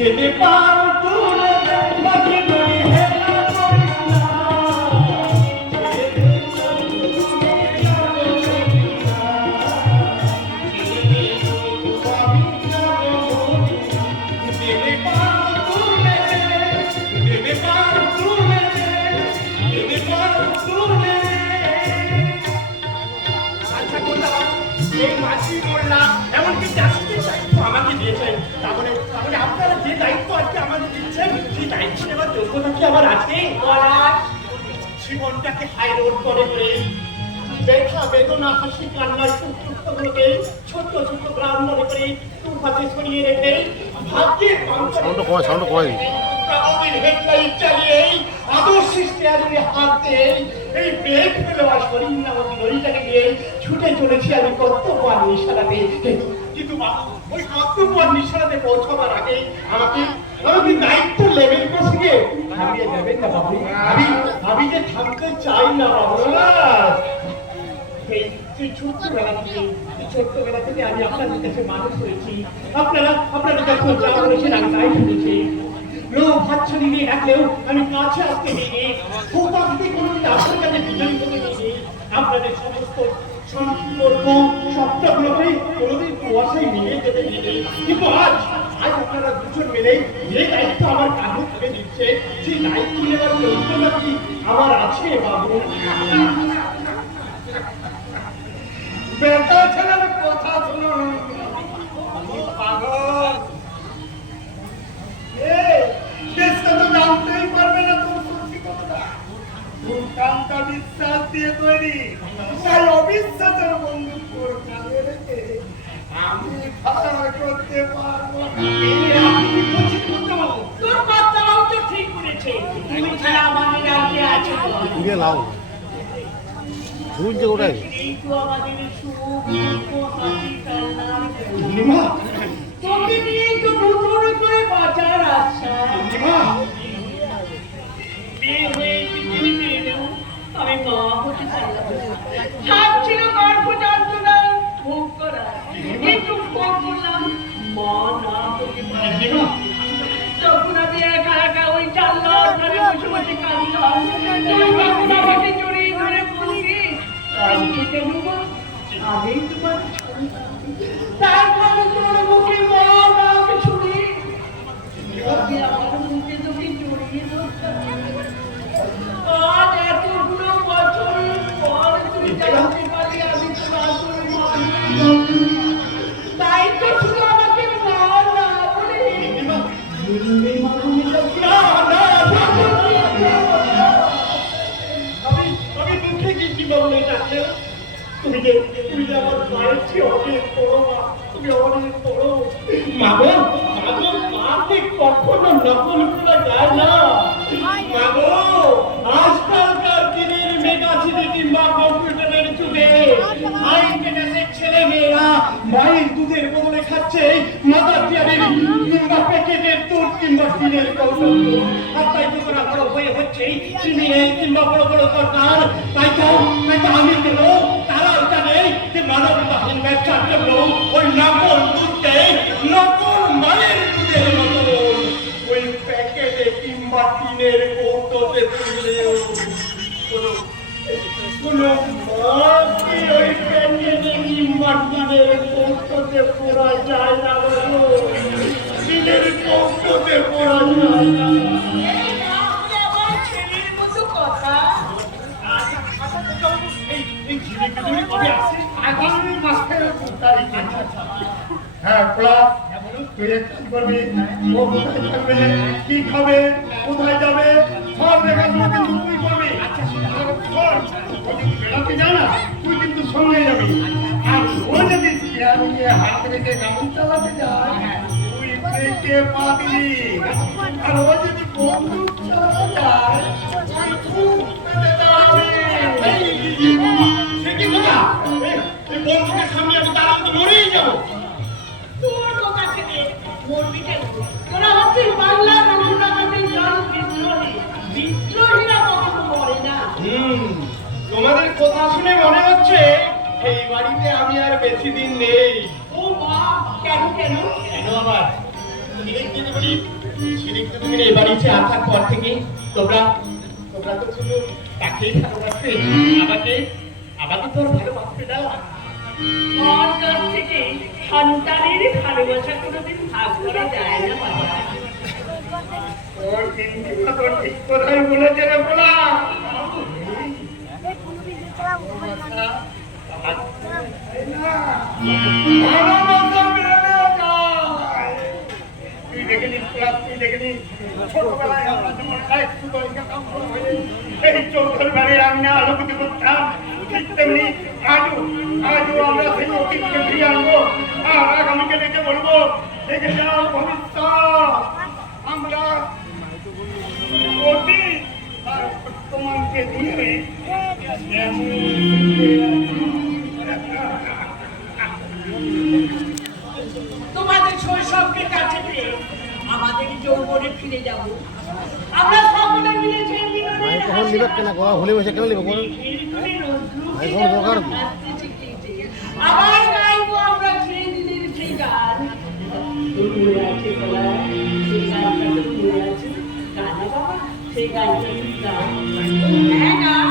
যেতে পারো দূরে বাকি নই হেলা করিস না এই মাছি মোল্লা এমনকি জাস্টিস দায়িত্ব আমাকে দিয়েছেন তাহলে আপনারা যে দায়িত্ব আজকে আমাকে দিচ্ছেন সেই দায়িত্ব নেওয়ার যোগ্যতা কি আমার আছে জীবনটাকে হাই রোড করে ব্যথা বেদনা হাসি কান্নার সুখগুলোকে ছোট্ট ছোট্ট গ্রাম মনে করে তুফাতে ছড়িয়ে রেখে ভাগ্যের হেডলাইট চালিয়ে আদর্শ স্টেয়ারিংয়ে হাত দিয়ে এই ব্রেক ফেলে শরীর নামক লরিটাকে নিয়ে ছুটে চলেছি আমি কর্তব্য আর নিশানাতে কিন্তু ওই কর্তব্য আর নিশানাতে পৌঁছাবার আগে আমাকে দায়িত্ব লেভেল বসে হারিয়ে যাবেন না বাবু আমি যে থামতে চাই না বাবু এই ছোট্টবেলা থেকে আমি আপনাদের কাছে মানুষ হয়েছি আপনাদের কাছে যা বলেছেন আমি তাই শুনেছি লোক হাতছা নিয়ে রাখলেও আমি কাছে আসতে দিইনি কোথা থেকে কোনোদিন আপনার কাছে বিজয়ী হতে দিইনি আপনাদের সমস্ত সম্পর্ক সবটাগুলোকে কোনোদিন কুয়াশায় মিলিয়ে যেতে দিইনি কিন্তু আজ আপনারা দুজন মিলে যে দায়িত্ব আমার কাঁধে তুলে দিচ্ছে সেই দায়িত্ব নেওয়ার যোগ্যতা কি আমার আছে বাবু বেটা ছেলের কথা শুনুন পাগল দেশটা তো জানতেই পারবে না তোর সত্যি কথা ভূমকান্তা বিশ্বাস দিয়ে তৈরি তাই অবিশ্বাসের বন্দুক তোর কাঁধে রেখে আমি ফায়ার করতে পারবো তোর বাচ্চারাও তো ঠিক করেছে তুমি ছাড়া আমাদের রাজ্যে আছে তোকে নিয়েই তো নতুন করে বাঁচার আশা বিয়ে হয়ে আমি মা হতে চাই ছিল গর্ভ যন্ত্রণা ভোগ করা কিন্তু ভোগ করলাম মা না হতে পারি তখন আমি একা একা ওই জানলার ধারে বসে বসে কাঁদলাম তুই কখন আমাকে জড়িয়ে ধরে বলছিস আগেই তোমার তারপরে তোমার মুখে মা নাম শুনি আমার মুখে তোকে জড়িয়ে ধরতাম আজ এতগুলো বছরের পর তুমি জানতে পারি আমি তোমার মা তাই তো শুধু আমাকে মা না বলে আমি মুখে কি বললে যাচ্ছে তুমি যে আমার মায়ের চেয়ে অনেক বড় মা তুমি অনেক বড় মাগো মাকে কখনো নকল করা যায় না মাগো আজকালকার দিনের মেগাসিটি কিংবা কম্পিউটারের যুগে আইন্টারনেটের ছেলে মেয়েরা মায়ের দুধের বদলে খাচ্ছে মাদার ডেয়ারির কিংবা প্যাকেটের দুধ কিংবা টিনের কৌশল আর তাই তো তারা বড় হয়ে হচ্ছে চিনিয়ে কিংবা বড় বড় দরকার তাই তো আমি কেন তারাও জানে যে মানবতাহীন ব্যবসার জন্য ওই নকল দুধকে নকল মায়ের দুধের মতো ওই প্যাকেটে কিংবা টিনের কৌটোতে তুললেও কোনো মা কি ওই প্যাকেটে কিংবা টিনের কৌটোতে পড়া যায় না টিনের কৌটোতে পড়া যায় না হ্যাঁ তুই কি করবি ও কোথায় থাকবে কি খাবে কোথায় যাবে সব দেখাশোনা কিন্তু তুই করবি বেড়াতে যায় না তুই কিন্তু সঙ্গে যাবি আর ও যদি হাত রেখে গাড়ি চালাতে যায় তুই ব্রেকে পা দিবি আর ও যদি বন্দুক চালাতে যায় তুই খুব মেরে দাঁড়াবি সে কি কথা এই বন্দুকের সামনে আমি দাঁড়াতে তো মরেই যাবো তোর কথা থেকে মরবি কেন তোরা হচ্ছে বাংলা রঘুনাথের জাল বিদ্রোহীরা কখনো মরে না তোমাদের কথা শুনে মনে হচ্ছে এই বাড়িতে আমি আর বেশি দিন নেই ও মা কেন আবার দিদিমণি এ বাড়িতে আসার পর থেকে তোমরা তোমরা তো শুধু তাকেই ভালোবাসবে, আমাকে আমাকে তো আর ভালোবাসবে না। মার কাছ থেকে সন্তানের ভালোবাসা কোনোদিন ভাগ করা যায় না বাবা। তোর কিন্তু তো ঠিক কথাই বলেছে রে বলা। ভালোবাসা মেনে যায়। তুই দেখে নিস, তুই দেখে নিস, ছোটবেলায় আমরা যখন একটু দরকার হয়ে এই চৌধুর বাড়ির আমি আলোকিত করতাম, ঠিক তেমনি আজও আমরা সেই অতীতকে ফিরে আনবো আর আগামীকে দেখে বলবো, দেখে যাও ভবিষ্যৎ আমরা অতীত আর বর্তমানকে দিয়ে তোমাদের শৈশবকে কাছে পেয়ে আমাদের যৌবনে ফিরে যাব। আমরা সকলে মিলে সেই ভাই কখন নিবে কেন গোয়া ভুলে বসে কেন নিবে বলুন ভাই কোন দরকার আবার গাইবো আমরা সেই দিনের সেই গান। তুমি আছে বলা সেই গানটা তুমি আছে গানা বাবা, সেই গানটা তুমি গাও। হ্যাঁ গাও।